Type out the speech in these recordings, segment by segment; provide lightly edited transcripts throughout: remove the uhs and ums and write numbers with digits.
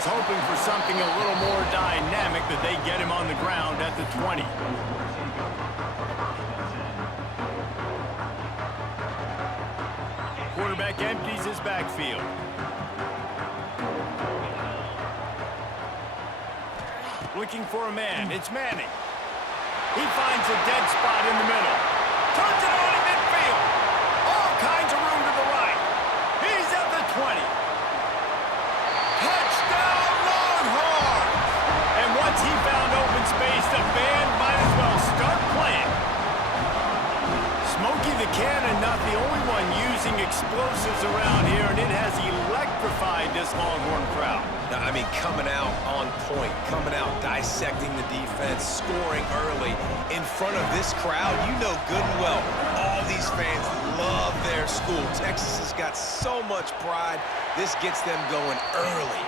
was hoping for something a little more dynamic, that they get him on the ground at the 20. Quarterback empties his backfield. Looking for a man. It's Manning. He finds a dead spot in the middle. Turns it on in midfield. All kinds of room to the right. He's at the 20. Touchdown, Longhorns! And once he found open space, the band might as well start playing. Smokey the Cannon, not the only one using explosives around here, and it has electrified this Longhorn crowd. I mean, coming out on point, coming out dissecting the defense, scoring early in front of this crowd. You know good and well, all these fans love their school. Texas has got so much pride. This gets them going early.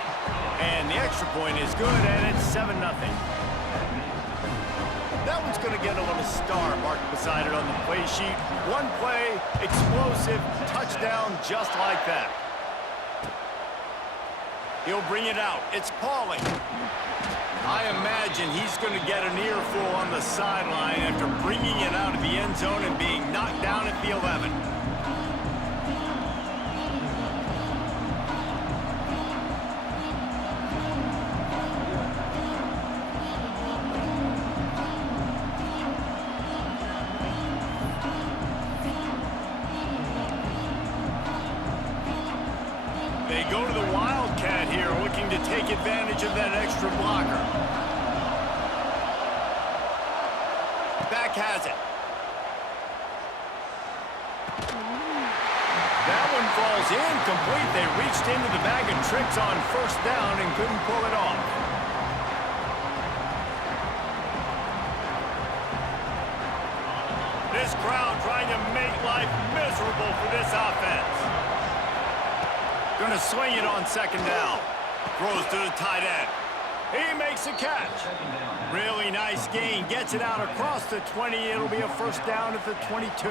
And the extra point is good, and it's 7-0. That one's going to get a little star marked beside it on the play sheet. One play, explosive, touchdown just like that. He'll bring it out. It's Pauling. I imagine he's going to get an earful on the sideline after bringing it out of the end zone and being knocked down at the 11. They go to the Wildcat here, looking to take advantage of that extra blocker. Back has it. That one falls incomplete. They reached into the bag of tricks on first down and couldn't pull it off. This crowd trying to make life miserable for this offense. Gonna swing it on second down. Throws to the tight end. He makes a catch. Really nice gain. Gets it out across the 20. It'll be a first down at the 22.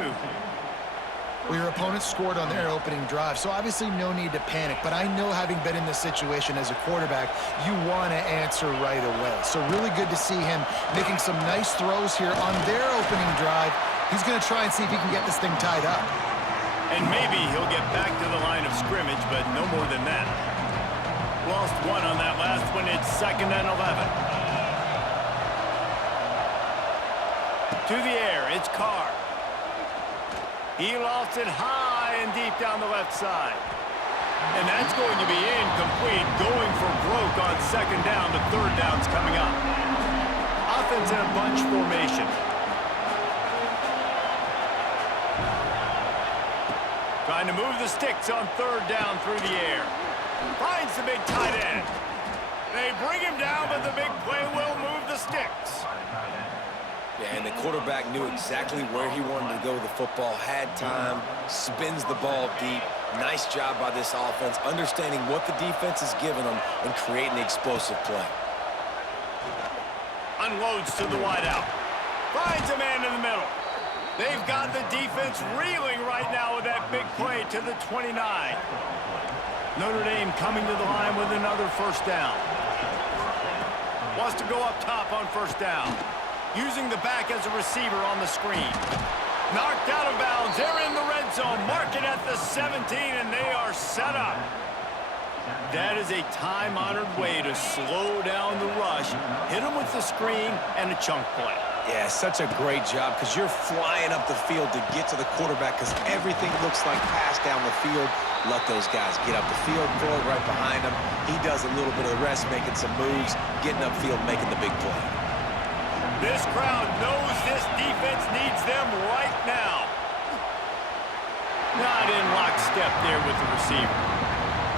Well, your opponent scored on their opening drive, so obviously no need to panic. But I know, having been in this situation as a quarterback, you want to answer right away. So really good to see him making some nice throws here on their opening drive. He's going to try and see if he can get this thing tied up. And maybe he'll get back to the line of scrimmage, but no more than that. Lost one on that last one. It's 2nd and 11. To the air, it's Carr. He lost it high and deep down the left side. And that's going to be incomplete. Going for broke on second down. The third down's coming up. Offense in a bunch formation. Trying to move the sticks on third down through the air. Finds the big tight end. They bring him down, but the big play will move the sticks. Yeah, and the quarterback knew exactly where he wanted to go with the football, had time, spins the ball deep. Nice job by this offense, understanding what the defense is giving them and creating the explosive play. Unloads to the wideout. Finds a man in the middle. They've got the defense reeling right now with that big play to the 29. Notre Dame coming to the line with another first down. Wants to go up top on first down. Using the back as a receiver on the screen. Knocked out of bounds. They're in the red zone. Mark it at the 17, and they are set up. That is a time-honored way to slow down the rush. Hit them with the screen and a chunk play. Yeah, such a great job, because you're flying up the field to get to the quarterback, because everything looks like pass down the field. Let those guys get up the field, throw it right behind him. He does a little bit of the rest, making some moves, getting upfield, making the big play. This crowd knows this defense needs them right now. Not in lockstep there with the receiver.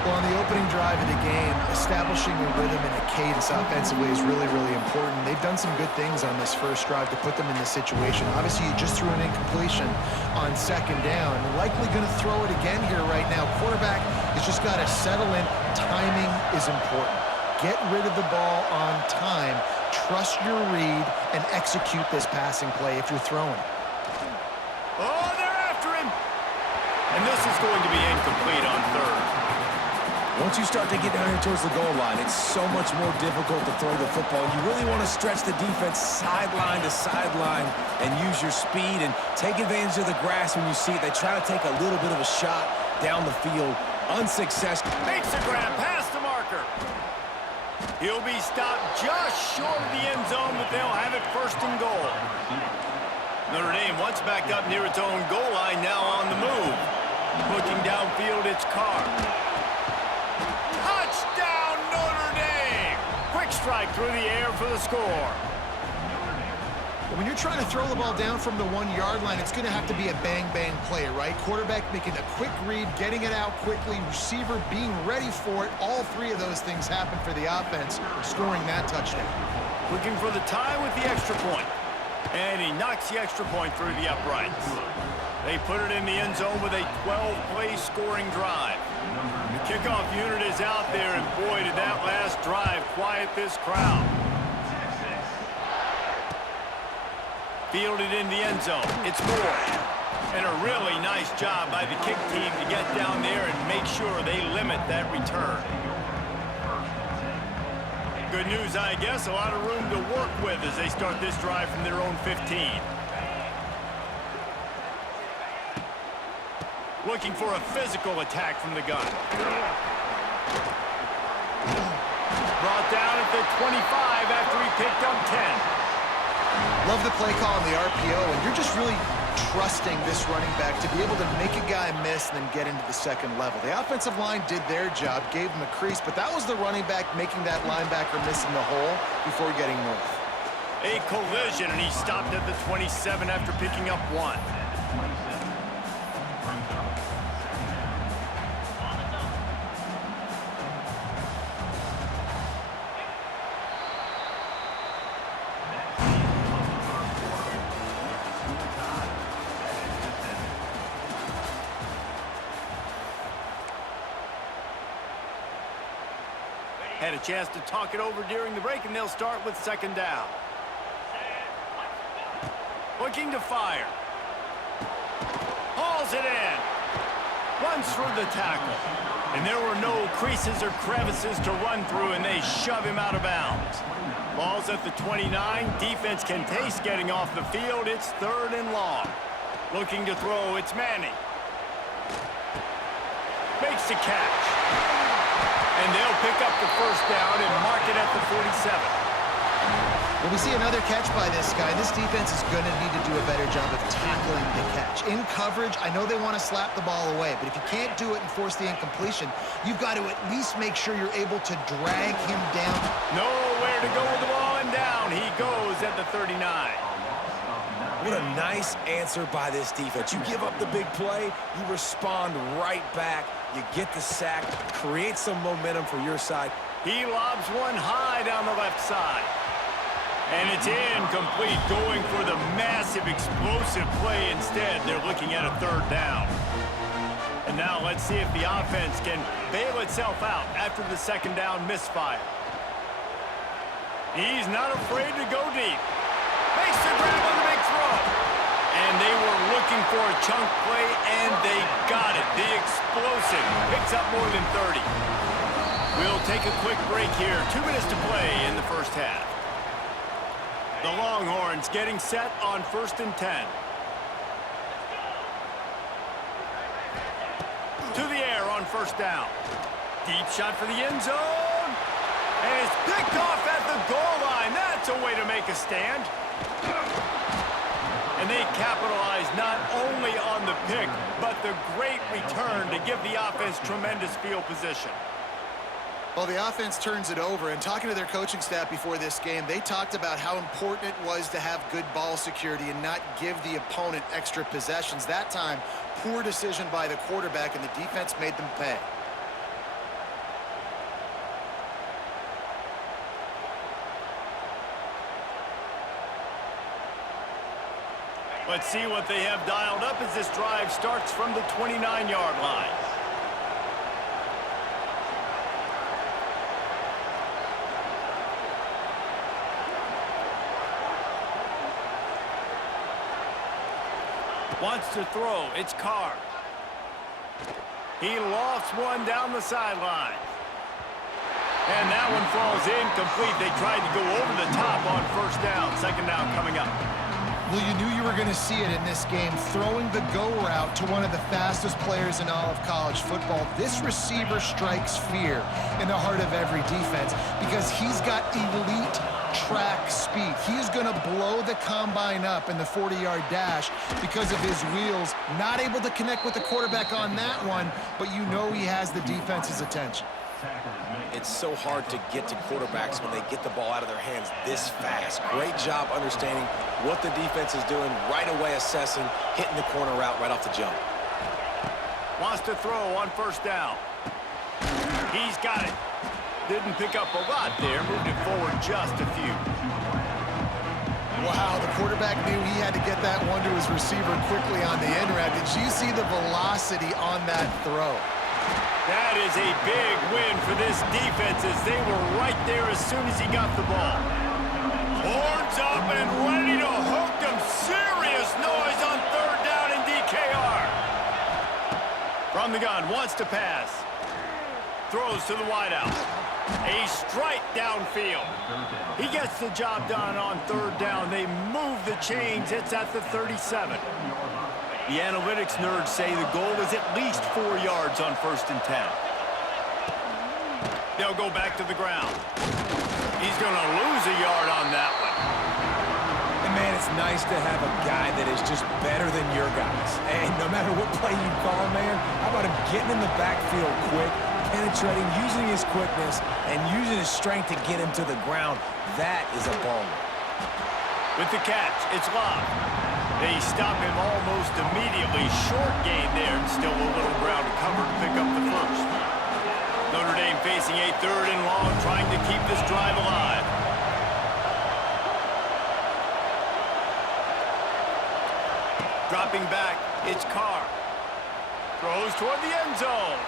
Well, on the opening drive of the game, establishing a rhythm and a cadence offensively is really, really important. They've done some good things on this first drive to put them in this situation. Obviously, you just threw an incompletion on second down. Likely going to throw it again here right now. Quarterback has just got to settle in. Timing is important. Get rid of the ball on time. Trust your read and execute this passing play if you're throwing it. Oh, they're after him. And this is going to be incomplete on third. Once you start to get down here towards the goal line, it's so much more difficult to throw the football. You really want to stretch the defense sideline to sideline and use your speed and take advantage of the grass when you see it. They try to take a little bit of a shot down the field. Unsuccessful. Makes a grab past the marker. He'll be stopped just short of the end zone, but they'll have it first and goal. Notre Dame once backed up near its own goal line, now on the move. Looking downfield, it's Carr. Touchdown, Notre Dame! Quick strike through the air for the score. When you're trying to throw the ball down from the 1-yard line, it's going to have to be a bang-bang play, right? Quarterback making a quick read, getting it out quickly, receiver being ready for it. All three of those things happen for the offense, scoring that touchdown. Looking for the tie with the extra point. And he knocks the extra point through the uprights. They put it in the end zone with a 12-play scoring drive. The kickoff unit is out there, and boy, did that last drive quiet this crowd. Fielded in the end zone. It's Moore. And a really nice job by the kick team to get down there and make sure they limit that return. Good news, I guess. A lot of room to work with as they start this drive from their own 15. Looking for a physical attack from the gun. Brought down at the 25 after he picked up 10. Love the play call on the RPO, and you're just really trusting this running back to be able to make a guy miss and then get into the second level. The offensive line did their job, gave him a crease, but that was the running back making that linebacker miss in the hole before getting north. A collision, and he stopped at the 27 after picking up 1. Had a chance to talk it over during the break, and they'll start with second down. Looking to fire. Hauls it in. Runs through the tackle. And there were no creases or crevices to run through, and they shove him out of bounds. Ball's at the 29. Defense can taste getting off the field. It's 3rd and long. Looking to throw, it's Manning. Makes the catch. And they'll pick up the first down and mark it at the 47. When we see another catch by this guy, this defense is going to need to do a better job of tackling the catch. In coverage, I know they want to slap the ball away, but if you can't do it and force the incompletion, you've got to at least make sure you're able to drag him down. Nowhere to go with the ball, and down he goes at the 39. What a nice answer by this defense. You give up the big play, you respond right back, you get the sack, create some momentum for your side. He lobs one high down the left side. And it's incomplete, going for the massive explosive play instead. They're looking at a 3rd down. And now let's see if the offense can bail itself out after the second down misfire. He's not afraid to go deep. Makes the grab on the big throw. And they were looking for a chunk play, and they got it. The explosive picks up more than 30. We'll take a quick break here. 2 minutes to play in the first half. The Longhorns getting set on 1st and 10. To the air on first down. Deep shot for the end zone. And it's picked off at the goal line. That's a way to make a stand. And they capitalize not only on the pick, but the great return to give the offense tremendous field position. Well, the offense turns it over, and talking to their coaching staff before this game, they talked about how important it was to have good ball security and not give the opponent extra possessions. That time, poor decision by the quarterback, and the defense made them pay. Let's see what they have dialed up as this drive starts from the 29-yard line. Wants to throw. It's Carr. He lofts one down the sideline. That one falls incomplete. They tried to go over the top on first down. Second down coming up. Well, you knew you were going to see it in this game, throwing the go route to one of the fastest players in all of college football. This receiver strikes fear in the heart of every defense because he's got elite track speed. He is going to blow the combine up in the 40-yard dash because of his wheels. Not able to connect with the quarterback on that one, but you know he has the defense's attention. It's so hard to get to quarterbacks when they get the ball out of their hands this fast. Great job understanding what the defense is doing, right away assessing, hitting the corner route right off the jump. Wants to throw on first down. He's got it. Didn't pick up a lot there. Moved it forward just a few. Wow, the quarterback knew he had to get that one to his receiver quickly on the end route. Did you see the velocity on that throw? That is a big win for this defense as they were right there as soon as he got the ball. Horns up and ready to hook them. Serious noise on third down in DKR. From the gun, wants to pass. Throws to the wideout. A strike downfield. He gets the job done on third down. They move the chains. It's at the 37. The analytics nerds say the goal is at least 4 yards on 1st and 10. They'll go back to the ground. He's going to lose a yard on that one. And man, it's nice to have a guy that is just better than your guys. And no matter what play you call, man, how about him getting in the backfield quick, penetrating, using his quickness, and using his strength to get him to the ground. That is a baller. With the catch, it's Love. They stop him almost immediately. Short gain there, and still a little ground to cover to pick up the first. Notre Dame facing a 3rd and long, trying to keep this drive alive. Dropping back, it's Carr. Throws toward the end zone.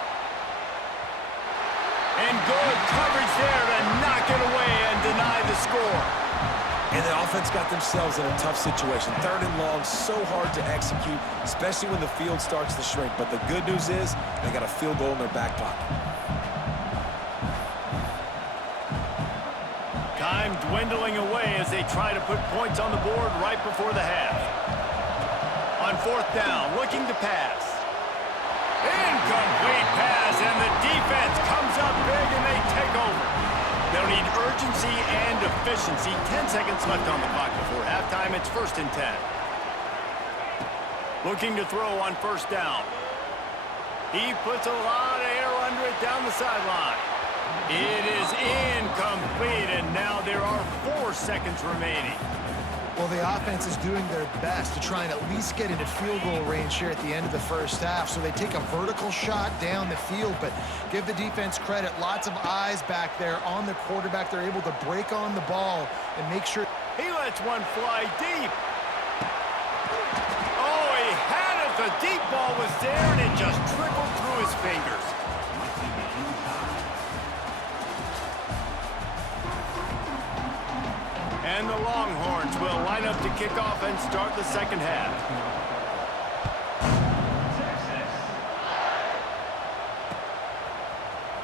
And good coverage there to knock it away and deny the score. And the offense got themselves in a tough situation. 3rd and long, so hard to execute, especially when the field starts to shrink. But the good news is they got a field goal in their back pocket. Time dwindling away as they try to put points on the board right before the half. On 4th down, looking to pass. Incomplete pass, and the defense comes up big and they take over. They'll need urgency and efficiency. 10 seconds left on the clock before halftime. It's 1st and 10. Looking to throw on 1st down. He puts a lot of air under it down the sideline. It is incomplete, and now there are 4 seconds remaining. Well, the offense is doing their best to try and at least get into field goal range here at the end of the first half. So they take a vertical shot down the field, but give the defense credit. Lots of eyes back there on the quarterback. They're able to break on the ball and make sure. He lets one fly deep. Oh, he had it. The deep ball was there, and it just trickled through his fingers. And the Longhorns will line up to kick off and start the second half.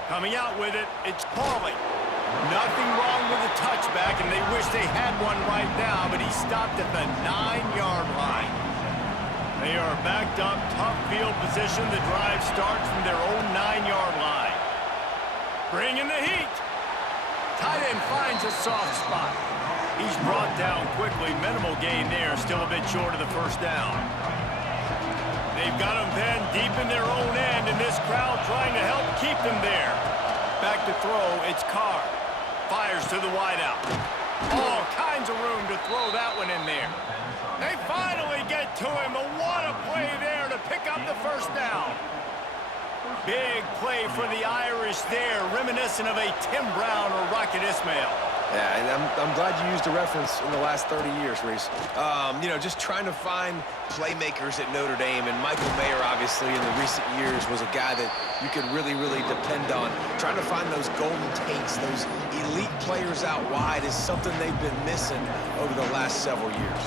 Coming out with it, it's Pauly. Nothing wrong with the touchback, and they wish they had one right now, but he stopped at the 9-yard line. They are backed up, tough field position. The drive starts from their own 9-yard line. Bringing the heat. Tight end finds a soft spot. He's brought down quickly. Minimal gain there. Still a bit short of the 1st down. They've got him pinned deep in their own end, and this crowd trying to help keep them there. Back to throw. It's Carr. Fires to the wideout. All kinds of room to throw that one in there. They finally get to him. What a play there to pick up the 1st down. Big play for the Irish there, reminiscent of a Tim Brown or Rocket Ismail. Yeah, and I'm glad you used a reference in the last 30 years, Reese. You know, just trying to find playmakers at Notre Dame, and Michael Mayer, obviously, in the recent years, was a guy that you could really, really depend on. Trying to find those golden takes, those elite players out wide is something they've been missing over the last several years.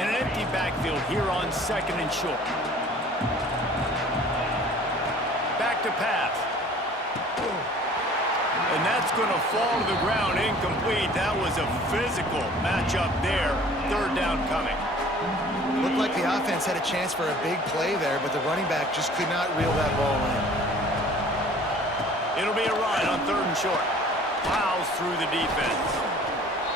And an empty backfield here on 2nd and short. to pass. And that's going to fall to the ground incomplete. That was a physical matchup there. Third down coming. Looked like the offense had a chance for a big play there, but the running back just could not reel that ball in. It'll be a run on 3rd and short. Plows through the defense.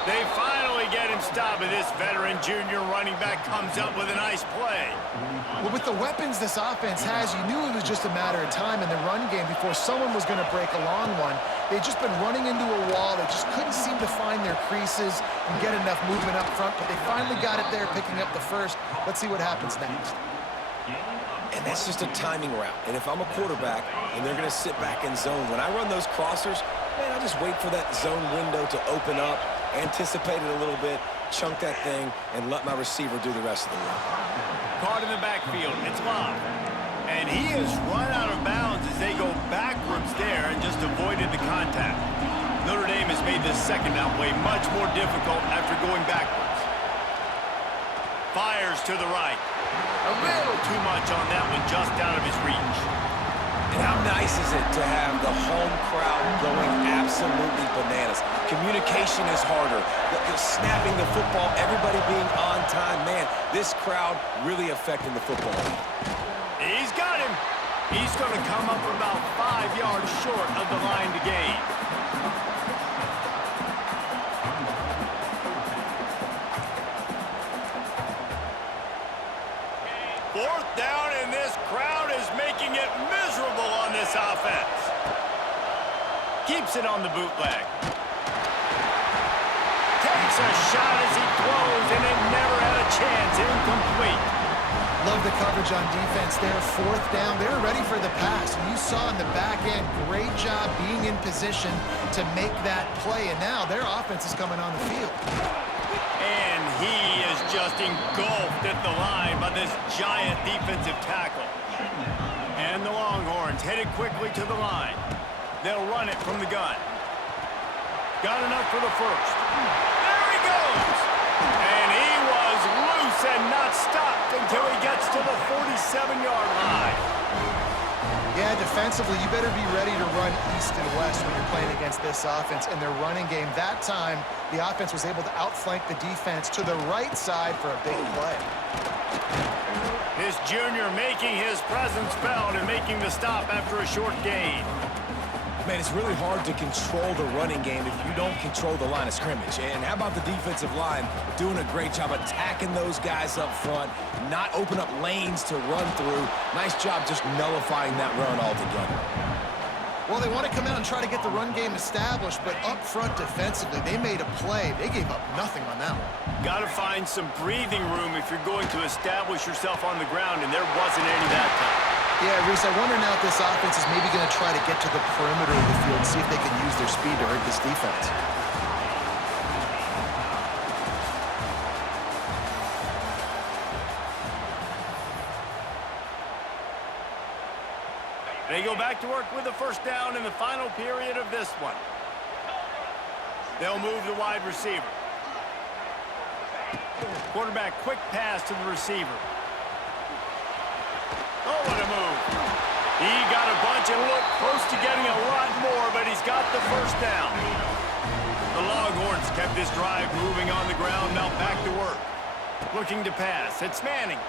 They finally get him stopped, and this veteran junior running back comes up with a nice play. Well, with the weapons this offense has, you knew it was just a matter of time in the run game before someone was going to break a long one. They'd just been running into a wall. They just couldn't seem to find their creases and get enough movement up front, but they finally got it there, picking up the first. Let's see what happens next. And that's just a timing route. And if I'm a quarterback and they're going to sit back in zone, when I run those crossers, man, I just wait for that zone window to open up, anticipate it a little bit, chunk that thing, and let my receiver do the rest of the work. Caught in the backfield. It's Love. And he has run out of bounds as they go backwards there and just avoided the contact. Notre Dame has made this second down play much more difficult after going backwards. Fires to the right. A little too much on that one, just out of his reach. And how nice is it to have the home crowd going absolutely bananas? Communication is harder. The snapping the football, everybody being on time. Man, this crowd really affecting the football. He's got him. He's going to come up about 5 yards short of the line to gain. Fourth down, and this crowd is making it miserable on this offense. Keeps it on the bootleg. Takes a shot as he throws, and it never had a chance. Incomplete. Love the coverage on defense there. 4th down. They were ready for the pass. And you saw in the back end, great job being in position to make that play. And now their offense is coming on the field. And he is just engulfed at the line by this giant defensive tackle. And the Longhorns headed quickly to the line. They'll run it from the gun. Got enough for the first. There he goes! And he was loose and not stopped until he gets to the 47-yard line. Yeah, defensively, you better be ready to run east and west when you're playing against this offense. And their running game, that time, the offense was able to outflank the defense to the right side for a big play. This junior making his presence felt and making the stop after a short gain. Man, it's really hard to control the running game if you don't control the line of scrimmage. And how about the defensive line doing a great job attacking those guys up front, not open up lanes to run through. Nice job just nullifying that run altogether. Well, they want to come out and try to get the run game established, but up front defensively, they made a play. They gave up nothing on that one. Got to find some breathing room if you're going to establish yourself on the ground, and there wasn't any that time. Yeah, Reese, I wonder now if this offense is maybe going to try to get to the perimeter of the field and see if they can use their speed to hurt this defense. They go back to work with the first down in the final period of this one. They'll move the wide receiver. Quarterback, quick pass to the receiver. Oh, what a move. He got a bunch and looked close to getting a lot more, but he's got the first down. The Longhorns kept this drive moving on the ground, now back to work. Looking to pass. It's Manning.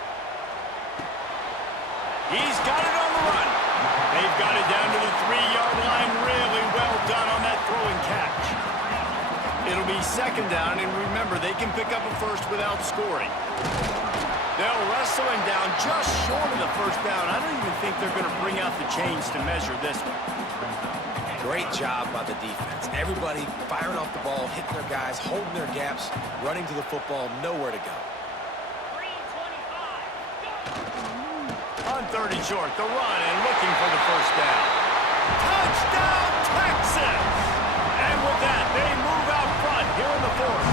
He's got it on the run. They've got it down to the 3-yard line. Really well done on that throw and catch. It'll be second down, and remember, they can pick up a first without scoring. They'll wrestle him down just short of the first down. I don't even think they're going to bring out the chains to measure this one. Great job by the defense. Everybody firing off the ball, hitting their guys, holding their gaps, running to the football, nowhere to go. On 30 short, the run and looking for the first down. Touchdown, Texas! And with that, they move out front here in the fourth.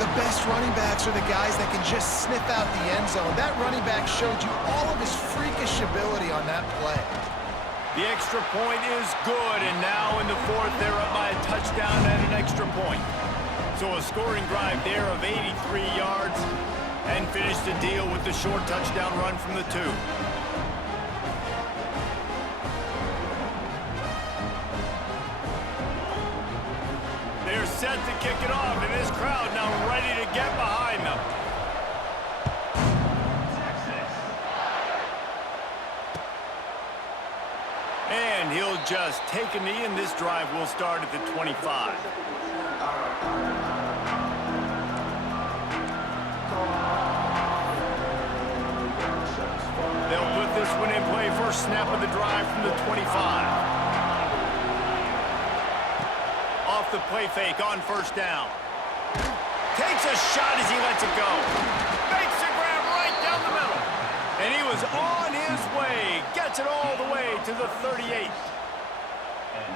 The best running backs are the guys that can just sniff out the end zone. That running back showed you all of his freakish ability on that play. The extra point is good, and now in the fourth, they're up by a touchdown and an extra point. So a scoring drive there of 83 yards, and finish the deal with the short touchdown run from the 2. kick it off, and this crowd now ready to get behind them. And he'll just take a knee, and this drive will start at the 25. They'll put this one in play. First snap of the drive from the 25. Off the play fake on first down. Takes a shot as he lets it go. Makes a grab right down the middle. And he was on his way. Gets it all the way to the 38.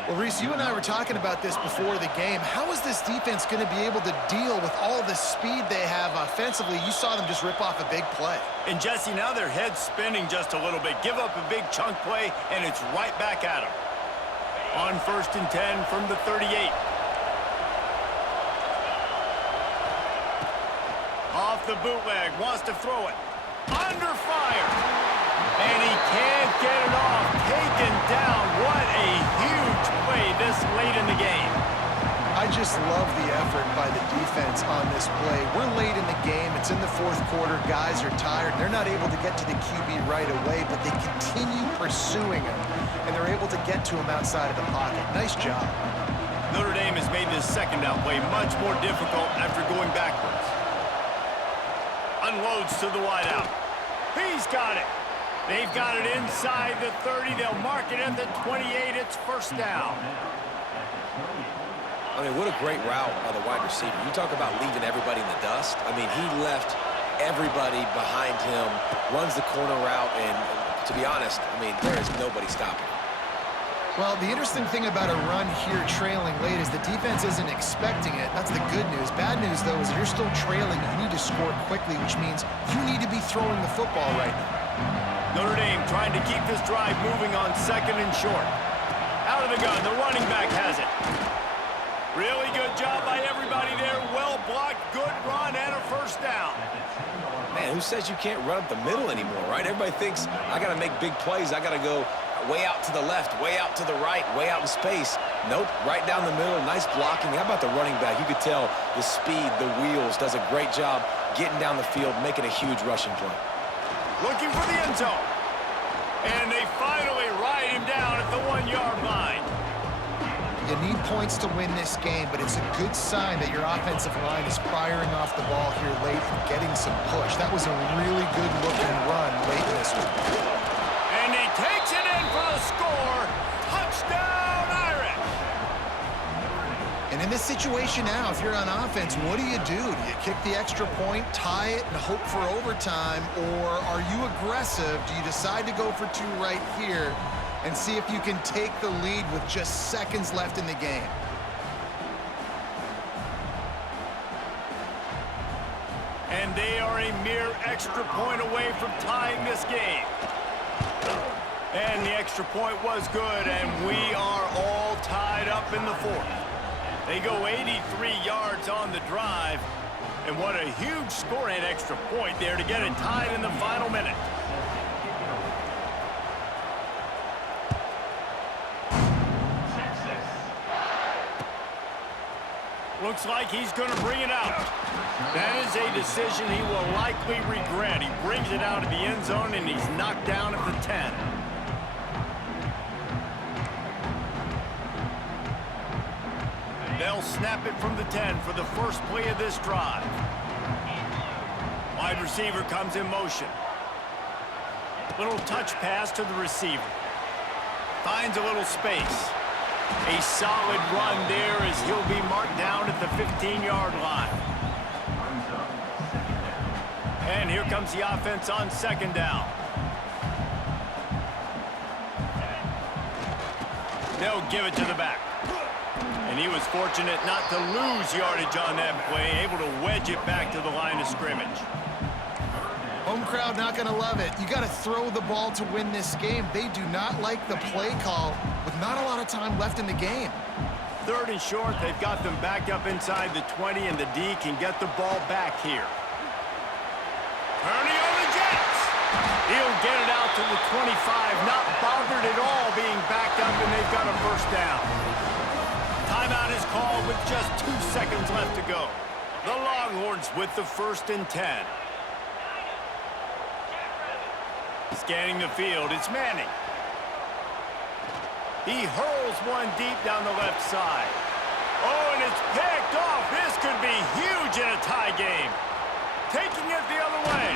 Well, Reese, you and I were talking about this before the game. How is this defense going to be able to deal with all the speed they have offensively? You saw them just rip off a big play. And Jesse, now their head's spinning just a little bit. Give up a big chunk play, and it's right back at them. On first and 10 from the 38. Off the bootleg, wants to throw it. Under fire. And he can't get it off. Taken down. What a huge play this late in the game. I just love the effort by the defense on this play. We're late in the game. It's in the fourth quarter. Guys are tired. They're not able to get to the QB right away, but they continue pursuing him, and they're able to get to him outside of the pocket. Nice job. Notre Dame has made this second down play much more difficult after going backwards. Unloads to the wideout. He's got it. They've got it inside the 30. They'll mark it at the 28. It's first down. I mean, what a great route by the wide receiver. You talk about leaving everybody in the dust. I mean, he left everybody behind him, runs the corner route, and to be honest, I mean, there is nobody stopping him. Well, the interesting thing about a run here trailing late is the defense isn't expecting it. That's the good news. Bad news, though, is if you're still trailing, you need to score quickly, which means you need to be throwing the football right now. Notre Dame trying to keep this drive moving on second and short. Out of the gun, the running back has it. Really good job by everybody there. Well blocked, good run, and a first down. Man, who says you can't run up the middle anymore, right? Everybody thinks, I got to make big plays. I got to go way out to the left, way out to the right, way out in space. Nope, right down the middle, nice blocking. How about the running back? You could tell the speed, the wheels, does a great job getting down the field, making a huge rushing play. Looking for the end zone. And they finally ride him down at the 1-yard line. You need points to win this game, but it's a good sign that your offensive line is firing off the ball here late and getting some push. That was a really good-looking run late in this one. And he takes it in for the score. Touchdown, Irish! And in this situation now, if you're on offense, what do? Do you kick the extra point, tie it, and hope for overtime, or are you aggressive? Do you decide to go for two right here and see if you can take the lead with just seconds left in the game? And they are a mere extra point away from tying this game. And the extra point was good, and we are all tied up in the fourth. They go 83 yards on the drive, and what a huge score and extra point there to get it tied in the final minute. Looks like he's going to bring it out. That is a decision he will likely regret. He brings it out of the end zone, and he's knocked down at the 10. They'll snap it from the 10 for the first play of this drive. Wide receiver comes in motion. Little touch pass to the receiver. Finds a little space. A solid run there as he'll be marked down at the 15-yard line. And here comes the offense on second down. They'll give it to the back. And he was fortunate not to lose yardage on that play, able to wedge it back to the line of scrimmage. Home crowd not going to love it. You got to throw the ball to win this game. They do not like the play call with not a lot of time left in the game. Third and short, they've got them backed up inside the 20, and the D can get the ball back here. Purdy on the Jets. He'll get it out to the 25, not bothered at all being backed up, and they've got a first down. Timeout is called with just 2 seconds left to go. The Longhorns with the 1st and 10. Scanning the field, it's Manning. He hurls one deep down the left side. Oh, and it's picked off. This could be huge in a tie game. Taking it the other way.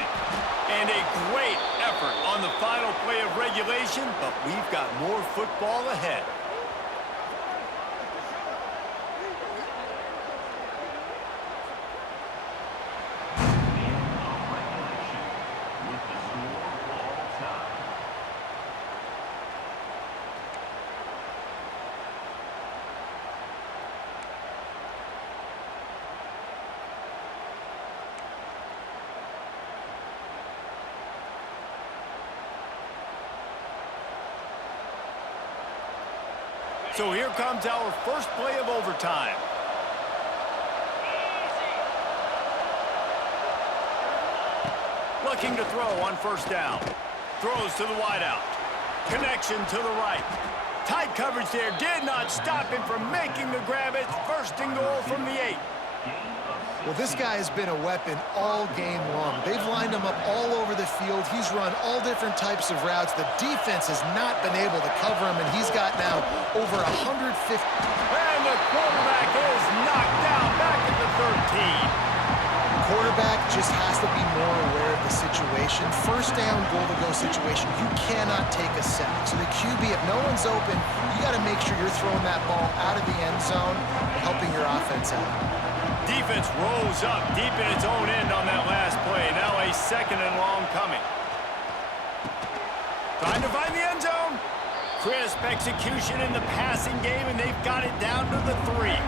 And a great effort on the final play of regulation, but we've got more football ahead. So here comes our first play of overtime. Looking to throw on 1st down. Throws to the wideout. Connection to the right. Tight coverage there did not stop him from making the grab. It's 1st and goal from the 8. Well, this guy has been a weapon all game long. They've lined him up all over the field. He's run all different types of routes. The defense has not been able to cover him, and he's got now over 150. And the quarterback is knocked down back at the 13. Quarterback just has to be more aware of the situation. 1st down, goal-to-go situation. You cannot take a sack. So the QB, if no one's open, you got to make sure you're throwing that ball out of the end zone and helping your offense out. Defense rose up deep in its own end on that last play. Now a 2nd and long coming. Trying to find the end zone. Crisp execution in the passing game, and they've got it down to the 3.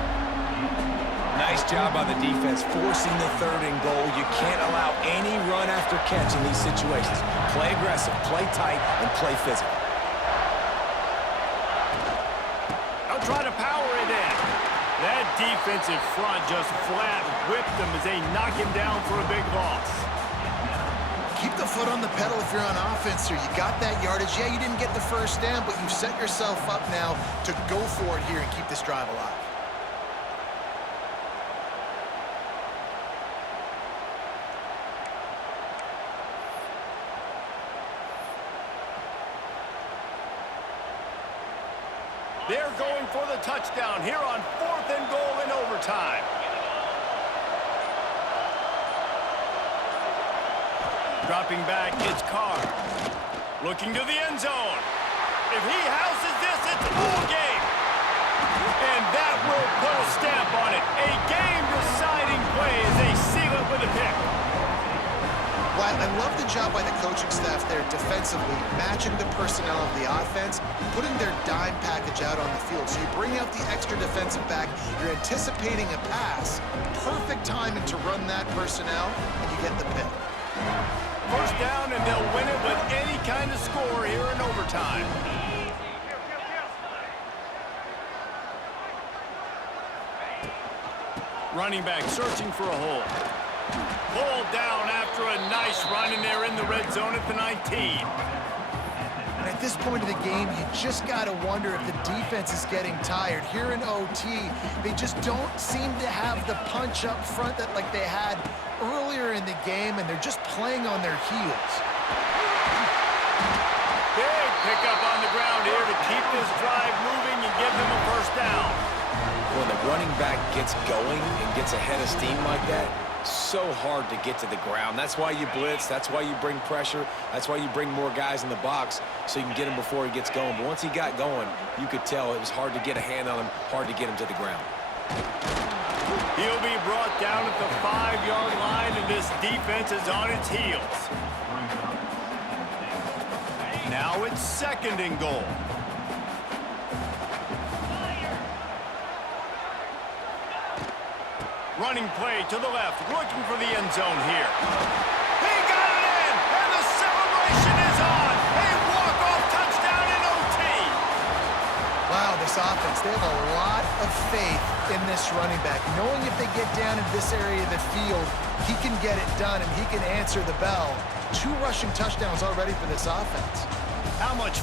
Nice job by the defense forcing the 3rd and goal. You can't allow any run after catch in these situations. Play aggressive, play tight, and play physical. I'll try to power it in. That defensive front just flat whipped them as they knock him down for a big loss. Keep the foot on the pedal if you're on offense here. You got that yardage. Yeah, you didn't get the 1st down, but you've set yourself up now to go for it here and keep this drive alive. They're going for the touchdown here on 4th and goal in overtime. Dropping back, it's Carr. Looking to the end zone. If he houses this, it's all game. And that will put a stamp on it. A game-deciding play as they seal it with a pick. Well, I love the job by the coaching staff there defensively, matching the personnel of the offense, putting their dime package out on the field. So you bring out the extra defensive back, you're anticipating a pass, perfect timing to run that personnel, and you get the pick. 1st down, and they'll win it with any kind of score here in overtime. Running back searching for a hole. Pulled down after a nice run, and they're in the red zone at the 19. And at this point of the game, you just got to wonder if the defense is getting tired. Here in OT, they just don't seem to have the punch up front that like they had earlier in the game, and they're just playing on their heels. Big pickup on the ground here to keep this drive moving and give them a 1st down. When the running back gets going and gets ahead of steam like that, so hard to get to the ground. That's why you blitz. That's why you bring pressure. That's why you bring more guys in the box so you can get him before he gets going. But once he got going, you could tell it was hard to get a hand on him, hard to get him to the ground. He'll be brought down at the 5-yard line, and this defense is on its heels. Now it's 2nd and goal. Running play to the left, looking for the end zone here. He got it in, and the celebration is on. A walk-off touchdown in OT. Wow, this offense, they have a lot of faith in this running back, knowing if they get down in this area of the field, he can get it done and he can answer the bell. 2 rushing touchdowns already for this offense. How much